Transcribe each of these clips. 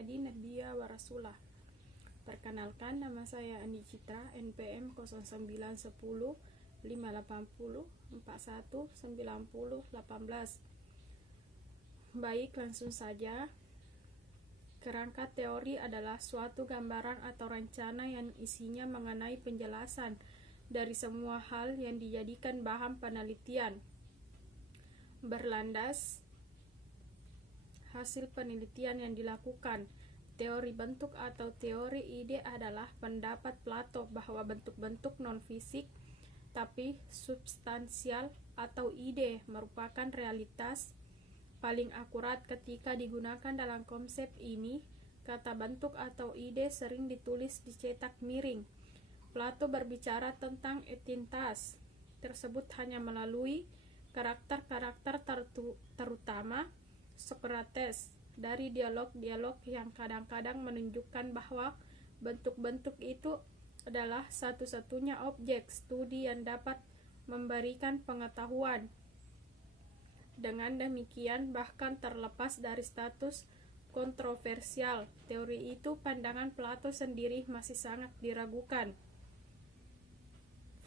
Muhammadin Nabiyya wa Rasulah. Perkenalkan, nama saya Andi Citra, NPM 0910 580 41 90 18. Baik, langsung saja. Kerangka teori adalah suatu gambaran atau rencana yang isinya mengenai penjelasan dari semua hal yang dijadikan bahan penelitian, berlandas hasil penelitian yang dilakukan. Teori bentuk atau teori ide adalah pendapat Plato bahwa bentuk-bentuk non-fisik tapi substansial atau ide merupakan realitas paling akurat. Ketika digunakan dalam konsep ini, kata bentuk atau ide sering ditulis dicetak miring. Plato berbicara tentang entitas tersebut hanya melalui karakter-karakter terutama Socrates. Dari dialog-dialog yang kadang-kadang menunjukkan bahwa bentuk-bentuk itu adalah satu-satunya objek studi yang dapat memberikan pengetahuan. Dengan demikian, bahkan terlepas dari status kontroversial teori itu, pandangan Plato sendiri masih sangat diragukan.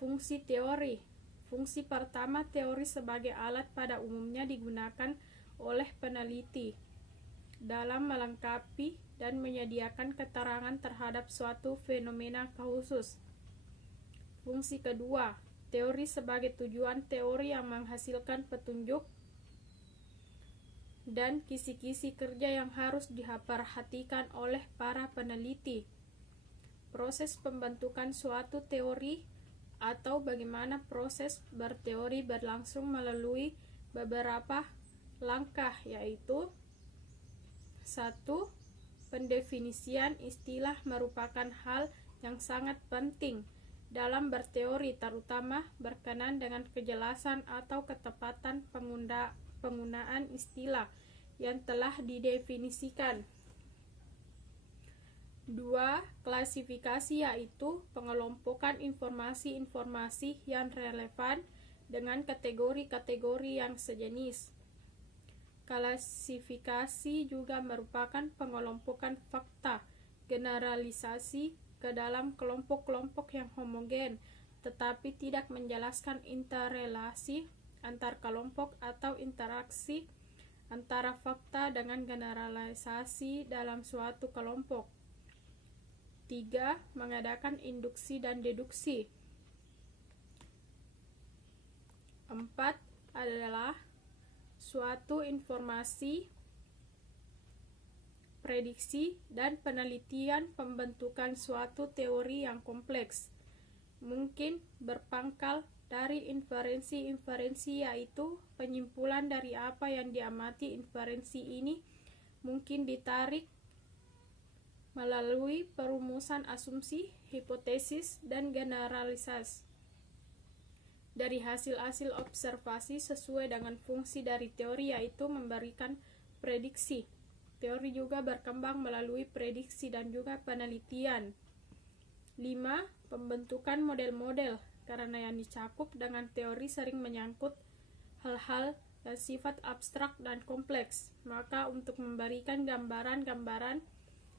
Fungsi teori. Fungsi pertama, teori sebagai alat pada umumnya digunakan oleh peneliti dalam melengkapi dan menyediakan keterangan terhadap suatu fenomena khusus. Fungsi kedua, teori sebagai tujuan teori yang menghasilkan petunjuk dan kisi-kisi kerja yang harus diperhatikan oleh para peneliti. Proses pembentukan suatu teori atau bagaimana proses berteori berlangsung melalui beberapa langkah, yaitu 1. Pendefinisian istilah merupakan hal yang sangat penting dalam berteori, terutama berkenaan dengan kejelasan atau ketepatan penggunaan istilah yang telah didefinisikan. 2. Klasifikasi, yaitu pengelompokan informasi-informasi yang relevan dengan kategori-kategori yang sejenis. Klasifikasi juga merupakan pengelompokan fakta generalisasi ke dalam kelompok-kelompok yang homogen, tetapi tidak menjelaskan interrelasi antar kelompok atau interaksi antara fakta dengan generalisasi dalam suatu kelompok. 3. Mengadakan induksi dan deduksi. 4. adalah suatu informasi, prediksi, dan penelitian pembentukan suatu teori yang kompleks, mungkin berpangkal dari inferensi-inferensi, yaitu penyimpulan dari apa yang diamati. Inferensi ini mungkin ditarik melalui perumusan asumsi, hipotesis, dan generalisasi dari hasil-hasil observasi sesuai dengan fungsi dari teori, yaitu memberikan prediksi. Teori juga berkembang melalui prediksi dan juga penelitian. 5. Pembentukan model-model. Karena yang dicakup dengan teori sering menyangkut hal-hal yang sifat abstrak dan kompleks, maka untuk memberikan gambaran-gambaran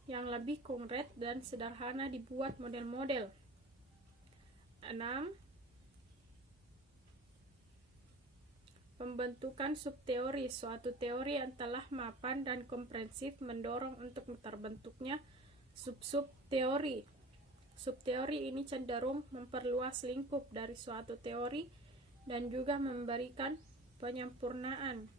yang lebih konkret dan sederhana dibuat model-model. 6. Pembentukan subteori. Suatu teori yang telah mapan dan komprehensif mendorong untuk terbentuknya sub-sub teori. Subteori ini cenderung memperluas lingkup dari suatu teori dan juga memberikan penyempurnaan